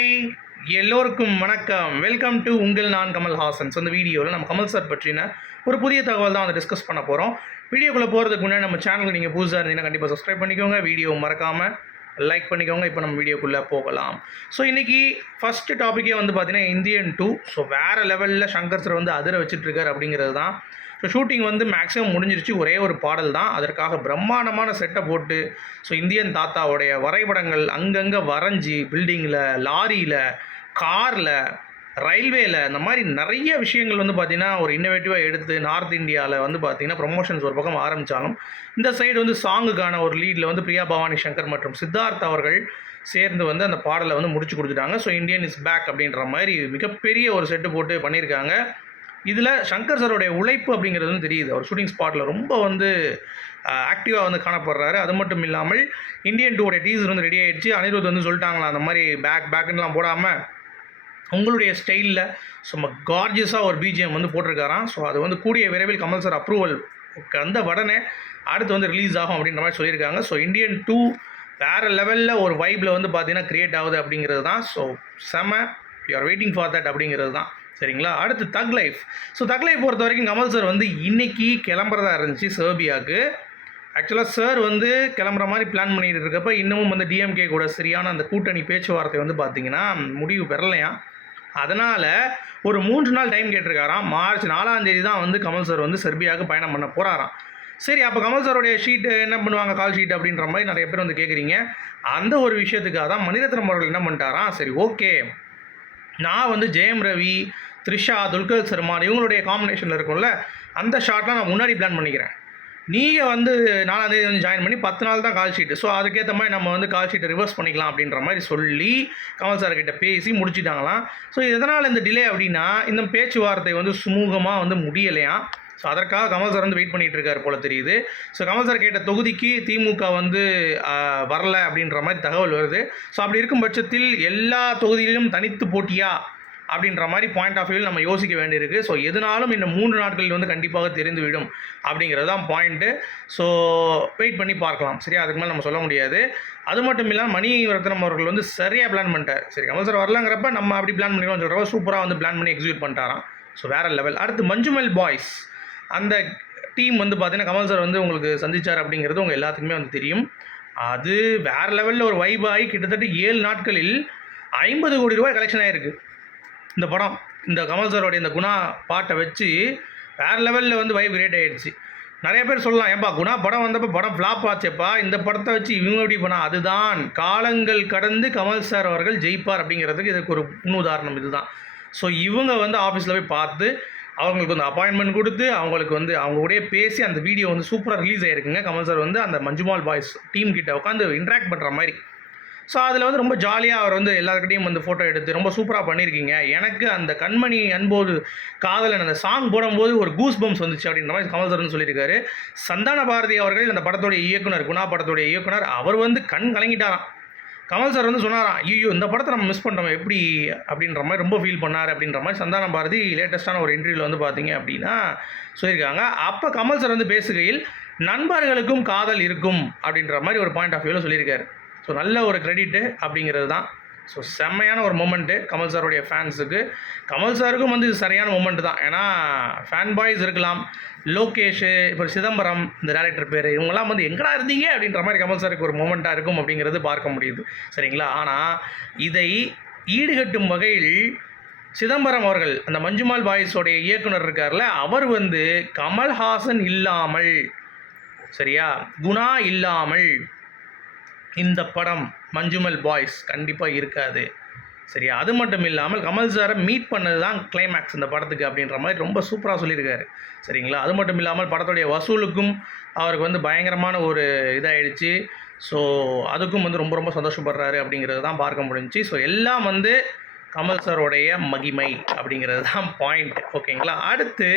Hi, எல்லோருக்கும் வணக்கம். Welcome to உங்கள் நான் கமல்ஹாசன். ஸோ இந்த வீடியோவில் நம்ம கமல் சார் பற்றின ஒரு புதிய தகவல் தான் வந்து டிஸ்கஸ் பண்ண போகிறோம். வீடியோக்குள்ளே போகிறதுக்கு முன்னாடி நம்ம சேனலுக்கு நீங்கள் புதுசாக இருந்தீங்கன்னா கண்டிப்பாக சப்ஸ்கிரைப் பண்ணிக்கோங்க. வீடியோ மறக்காமல் லைக் பண்ணிக்கோங்க. இப்போ நம்ம வீடியோக்குள்ளே போகலாம். ஸோ இன்றைக்கி ஃபஸ்ட்டு டாப்பிக்கே வந்து பார்த்திங்கன்னா இந்தியன் 2. ஸோ வேறு லெவலில் சங்கர் சார் வந்து அதிர வச்சுட்ருக்கார் அப்படிங்கிறது தான். ஸோ ஷூட்டிங் வந்து மேக்ஸிமம் முடிஞ்சிருச்சு. ஒரே ஒரு பாடல் தான். அதற்காக பிரம்மாண்டமான செட்டை போட்டு ஸோ இந்தியன் தாத்தாவுடைய வரைபடங்கள் அங்கங்கே வரைஞ்சி பில்டிங்கில், லாரியில், காரில், ரயில்வேல இந்த மாதிரி நிறைய விஷயங்கள் வந்து பார்த்திங்கன்னா ஒரு இன்னோவேட்டிவாக எடுத்து நார்த் இந்தியாவில் வந்து பார்த்திங்கன்னா ப்ரொமோஷன்ஸ் ஒரு பக்கம் ஆரம்பித்தாலும் இந்த சைடு வந்து சாங்குக்கான ஒரு லீடில் வந்து பிரியா பவானி சங்கர் மற்றும் சித்தார்த் அவர்கள் சேர்ந்து வந்து அந்த பாடலை வந்து முடிச்சு கொடுத்துட்டாங்க. ஸோ இந்தியன் இஸ் பேக் அப்படின்ற மாதிரி மிகப்பெரிய ஒரு செட்டு போட்டு பண்ணியிருக்காங்க. இதில் சங்கர் சாரோடைய உழைப்பு அப்படிங்கிறது வந்து தெரியுது. அவர் ஷூட்டிங் ஸ்பாட்டில் ரொம்ப வந்து ஆக்டிவாக வந்து காணப்படுறாரு. அது மட்டும் இல்லாமல் இந்தியன் 2 டீசர் வந்து ரெடி ஆகிடுச்சு. அனிருத் வந்து சொல்லிட்டாங்களா அந்த மாதிரி பேக்குன்னெலாம் போடாமல் உங்களுடைய ஸ்டைலில் சும்மா கார்ஜியஸாக ஒரு பிஜிஎம் வந்து போட்டிருக்காராம். ஸோ அது வந்து கூடிய விரைவில் கமல் சார் அப்ரூவல் வந்த உடனே அடுத்து வந்து ரிலீஸ் ஆகும் அப்படின்ற மாதிரி சொல்லியிருக்காங்க. ஸோ இந்தியன் 2 வேறு லெவலில் ஒரு வைப்பில் வந்து பார்த்திங்கன்னா க்ரியேட் ஆகுது அப்படிங்கிறது தான். ஸோ செம you are waiting for that அப்படிங்கிறது தான். சரிங்களா? அடுத்து தக் லைஃப். ஸோ தக் லைஃப் பொறுத்த வரைக்கும் கமல் சார் வந்து இன்றைக்கி கிளம்புறதா இருந்துச்சு செர்பியாவுக்கு. ஆக்சுவலாக சார் வந்து கிளம்புற மாதிரி பிளான் பண்ணிட்டு இருக்கப்போ இன்னமும் வந்து டிஎம்கே கூட சரியான அந்த கூட்டணி பேச்சுவார்த்தை வந்து பார்த்திங்கன்னா முடிவு பெறலையாம். அதனால் ஒரு 3 நாள் டைம் கேட்டிருக்காராம். மார்ச் 4ஆம் தேதி தான் வந்து கமல் சார் வந்து செர்பியாவுக்கு பயணம் பண்ண போகிறாராம். சரி, அப்போ கமல் சாரோடைய ஷீட்டு என்ன பண்ணுவாங்க, கால் ஷீட் அப்படின்ற மாதிரி நிறைய பேர் வந்து கேட்குறீங்க. அந்த ஒரு விஷயத்துக்காக தான் மணிரத்னம் அவர்கள் என்ன பண்ணிட்டாராம், சரி ஓகே நான் வந்து ஜெயம் ரவி, த்ரிஷா, துல்கர் சல்மான் இவங்களுடைய காம்பினேஷனில் இருக்கும்ல அந்த ஷார்ட்லாம் நான் முன்னாடி பிளான் பண்ணிக்கிறேன். நீங்கள் வந்து 4ஆம் தேதி வந்து ஜாயின் பண்ணி 10 நாள் தான் கால் ஷீட்டு. ஸோ அதுக்கேற்ற மாதிரி நம்ம வந்து கால் ஷீட்டை ரிவர்ஸ் பண்ணிக்கலாம் அப்படின்ற மாதிரி சொல்லி கமல் சார்கிட்ட பேசி முடிச்சிட்டாங்களாம். ஸோ எதனால் இந்த டிலே அப்படின்னா இந்த பேச்சுவார்த்தை வந்து சுமூகமாக வந்து முடியலையாம். ஸோ அதற்காக கமல் சார் வந்து வெயிட் பண்ணிகிட்டு இருக்கார் போல் தெரியுது. ஸோ கமல் சார் கேட்ட தொகுதிக்கு திமுக வந்து வரல அப்படின்ற மாதிரி தகவல் வருது. ஸோ அப்படி இருக்கும் பட்சத்தில் எல்லா தொகுதியிலும் தனித்து போட்டியா அப்படின்ற மாதிரி பாயிண்ட் ஆஃப் வியூவில் நம்ம யோசிக்க வேண்டியிருக்கு. ஸோ எதுனாலும் இந்த 3 நாட்களில் வந்து கண்டிப்பாக தெரிந்துவிடும் அப்படிங்கிறது தான் பாயிண்ட்டு. ஸோ வெயிட் பண்ணி பார்க்கலாம். சரியா? அதுக்கு மேலே நம்ம சொல்ல முடியாது. அது மட்டும் இல்லாமல் மணிரத்னம் அவர்கள் வந்து சரியாக பிளான் பண்ணிட்டார். சரி, கமல் சார் வரலங்கிறப்ப நம்ம அப்படி பிளான் பண்ணிடுவோம் சொல்கிறப்ப சூப்பராக வந்து பிளான் பண்ணி எக்ஸிக்யூட் பண்ணிட்டாராம். ஸோ வேறு லெவல். அடுத்து மஞ்சுமல் பாய்ஸ் அந்த டீம் வந்து பார்த்தீங்கன்னா கமல் சார் வந்து உங்களுக்கு சந்தித்தார் அப்படிங்கிறது உங்கள் எல்லாத்துக்குமே வந்து தெரியும். அது வேறு லெவலில் ஒரு வைப் ஆகி கிட்டத்தட்ட 7 நாட்களில் 50 கோடி ரூபாய் கலெக்ஷன் ஆகிருக்கு. இந்த படம் இந்த கமல் சாரோடைய இந்த குணா பாட்டை வச்சு வேறு லெவலில் வந்து வைப் கிரியேட் ஆகிடுச்சு. நிறைய பேர் சொல்லலாம், ஏன்பா குணா படம் வந்தப்போ படம் ஃப்ளாப் ஆச்சேப்பா, இந்த படத்தை வச்சு இவங்க எப்படி பண்ணால் அதுதான் காலங்கள் கடந்து கமல் சார் அவர்கள் ஜெயிப்பார் அப்படிங்கிறதுக்கு இதுக்கு ஒரு முன்னுதாரணம் இதுதான். ஸோ இவங்க வந்து ஆஃபீஸில் போய் பார்த்து அவங்களுக்கு வந்து அப்பாயின்மெண்ட் கொடுத்து அவங்களுக்கு வந்து அவங்க கூட பேசி அந்த வீடியோ வந்து சூப்பராக ரிலீஸ் ஆகிருக்குங்க. கமல் சார் வந்து அந்த மஞ்சுமால் பாய்ஸ் டீம் கிட்ட உட்காந்து இன்ட்ராக்ட் பண்ணுற மாதிரி. ஸோ அதில் வந்து ரொம்ப ஜாலியாக அவர் வந்து எல்லாருக்கிட்டையும் வந்து ஃபோட்டோ எடுத்து ரொம்ப சூப்பராக பண்ணியிருக்கீங்க. எனக்கு அந்த கண்மணி அன்போடு காதலன் அந்த சாங் போடும்போது ஒரு கூஸ் பம்ப்ஸ் வந்துச்சு அப்படின்ற மாதிரி கமல் சார் வந்து சொல்லியிருக்காரு. சந்தான பாரதி அவர்கள் அந்த படத்துடைய இயக்குனர், குணா படத்துடைய இயக்குனர், அவர் வந்து கண் கலங்கிட்டாராம். கமல் சார் வந்து சொன்னாராம், ஐயோ இந்த படத்தை நம்ம மிஸ் பண்ணுறோம் எப்படி அப்படின்ற மாதிரி ரொம்ப ஃபீல் பண்ணார் அப்படின்ற மாதிரி சந்தான பாரதி லேட்டஸ்ட்டான ஒரு இன்டர்வியூவில் வந்து பார்த்தீங்க அப்படின்னா சொல்லியிருக்காங்க. அப்போ கமல் சார் வந்து பேசுகையில் நண்பர்களுக்கும் காதல் இருக்கும் அப்படின்ற மாதிரி ஒரு பாயிண்ட் ஆஃப் வியூவில் சொல்லியிருக்காரு. ஸோ நல்ல ஒரு கிரெடிட்டு அப்படிங்கிறது தான். ஸோ செம்மையான ஒரு மொமெண்ட்டு கமல் சாருடைய ஃபேன்ஸுக்கு. கமல் சாருக்கும் வந்து இது சரியான மொமெண்ட்டு தான். ஏன்னா ஃபேன் பாய்ஸ் இருக்கலாம், லோகேஷ், இப்போ சிதம்பரம் இந்த டேரக்டர் பேர் இவங்கெல்லாம் வந்து எங்கடா இருந்தீங்க அப்படின்ற மாதிரி கமல் சாருக்கு ஒரு மொமெண்ட்டாக இருக்கும் அப்படிங்கிறது பார்க்க முடியுது. சரிங்களா? ஆனால் இதை ஈடுகட்டும் வகையில் சிதம்பரம் அவர்கள் அந்த மஞ்சுமால் பாய்ஸோடைய இயக்குனர் இருக்கார்ல, அவர் வந்து கமல்ஹாசன் இல்லாமல், சரியா, குணா இல்லாமல் இந்த படம் மஞ்சுமல் பாய்ஸ் கண்டிப்பாக இருக்காது. சரியா? அது மட்டும் இல்லாமல் கமல் சாரை மீட் பண்ணது தான் கிளைமேக்ஸ் இந்த படத்துக்கு அப்படின்ற மாதிரி ரொம்ப சூப்பராக சொல்லியிருக்காரு. சரிங்களா? அது மட்டும் இல்லாமல் படத்துடைய வசூலுக்கும் அவருக்கு வந்து பயங்கரமான ஒரு இதாகிடுச்சு. ஸோ அதுக்கும் வந்து ரொம்ப ரொம்ப சந்தோஷப்படுறாரு அப்படிங்கிறது தான் பார்க்க முடிஞ்சிச்சு. ஸோ எல்லாம் வந்து கமல் சாரோடைய மகிமை அப்படிங்கிறது தான் பாயிண்ட். ஓகேங்களா? அடுத்து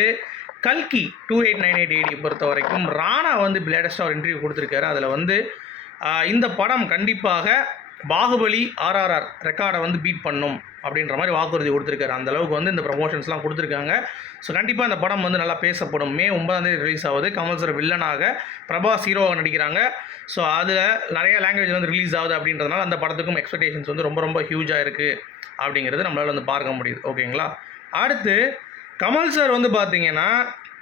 கல்கி 2898 பொறுத்த வரைக்கும் ராணா வந்து லேட்டஸ்ட்டாக ஒரு இன்டர்வியூ கொடுத்துருக்காரு. அதில் வந்து இந்த படம் கண்டிப்பாக பாகுபலி RRR ரெக்கார்டை வந்து பீட் பண்ணும் அப்படின்ற மாதிரி வாக்குறுதி கொடுத்துருக்காரு. அந்தளவுக்கு வந்து இந்த ப்ரமோஷன்ஸ்லாம் கொடுத்துருக்காங்க. ஸோ கண்டிப்பாக இந்த படம் வந்து நல்லா பேசப்படும். மே 9 ரிலீஸ் ஆகுது. கமல் சார் வில்லனாக, பிரபாஸ் ஹீரோவாக நடிக்கிறாங்க. ஸோ அதில் நிறைய லாங்குவேஜ் வந்து ரிலீஸ் ஆகுது அப்படின்றதுனால அந்த படத்துக்கும் எக்ஸ்பெக்டேஷன்ஸ் வந்து ரொம்ப ரொம்ப ஹியூஜாக இருக்குது அப்படிங்கிறது நம்மளால் வந்து பார்க்க முடியுது. ஓகேங்களா? அடுத்து கமல் சார் வந்து பார்த்தீங்கன்னா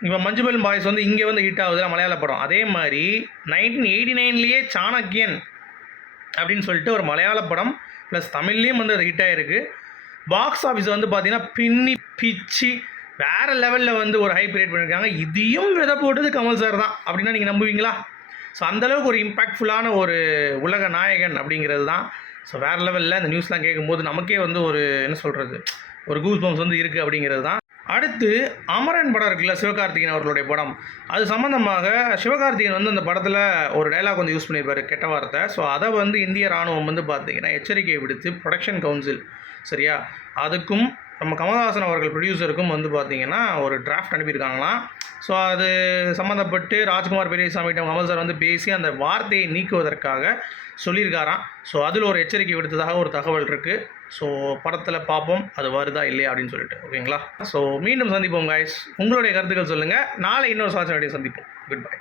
இப்போ மஞ்சுமல் பாய்ஸ் வந்து இங்கே வந்து ஹிட் ஆகுது மலையாள படம். அதே மாதிரி 1989லேயே சாணக்கியன் அப்படின்னு சொல்லிட்டு ஒரு மலையாள படம் ப்ளஸ் தமிழ்லேயும் வந்து அது ஹிட் ஆகிருக்கு. பாக்ஸ் ஆஃபீஸ் வந்து பார்த்தீங்கன்னா பின்னி பிச்சு வேறு லெவலில் வந்து ஒரு ஹைப் கிரியேட் பண்ணியிருக்காங்க. இதையும் விதை போட்டது கமல் சார் தான் அப்படின்னா நீங்கள் நம்புவீங்களா? ஸோ அந்தளவுக்கு ஒரு இம்பேக்ட்ஃபுல்லான ஒரு உலக நாயகன் அப்படிங்கிறது தான். ஸோ வேறு லெவலில் இந்த நியூஸ்லாம் கேட்கும்போது நமக்கே வந்து ஒரு என்ன சொல்கிறது, ஒரு கூஸ் பம்ப்ஸ் வந்து இருக்குது அப்படிங்கிறது தான். அடுத்து அமரன் படம் இருக்குல்ல, சிவகார்த்திகேயன் அவர்களுடைய படம். அது சம்மந்தமாக சிவகார்த்திகேயன் வந்து அந்த படத்தில் ஒரு டைலாக் வந்து யூஸ் பண்ணியிருப்பார், கெட்ட வார்த்தை. ஸோ அதை வந்து இந்திய ராணுவம் வந்து பார்த்திங்கன்னா எச்சரிக்கை விடுத்து ப்ரொடக்ஷன் கவுன்சில் சரியா, அதுக்கும் நம்ம கமல்ஹாசன் அவர்கள் ப்ரொடியூசருக்கும் வந்து பார்த்திங்கன்னா ஒரு டிராஃப்ட் அனுப்பியிருக்காங்களாம். ஸோ அது சம்மந்தப்பட்டு ராஜ்குமார் பெரியசாமிகிட்ட கமல் சார் வந்து பேசி அந்த வார்த்தையை நீக்குவதற்காக சொல்லியிருக்காராம். ஸோ அதில் ஒரு எச்சரிக்கை விடுத்ததாக ஒரு தகவல் இருக்குது. ஸோ படத்தில் பார்ப்போம் அது வருதா இல்லையா அப்படின்னு சொல்லிட்டு. ஓகேங்களா? ஸோ மீண்டும் சந்திப்போம் கைஸ். உங்களுடைய கருத்துக்கள் சொல்லுங்கள். நாளை இன்னொரு சாட்சி சந்திப்போம். Good bye.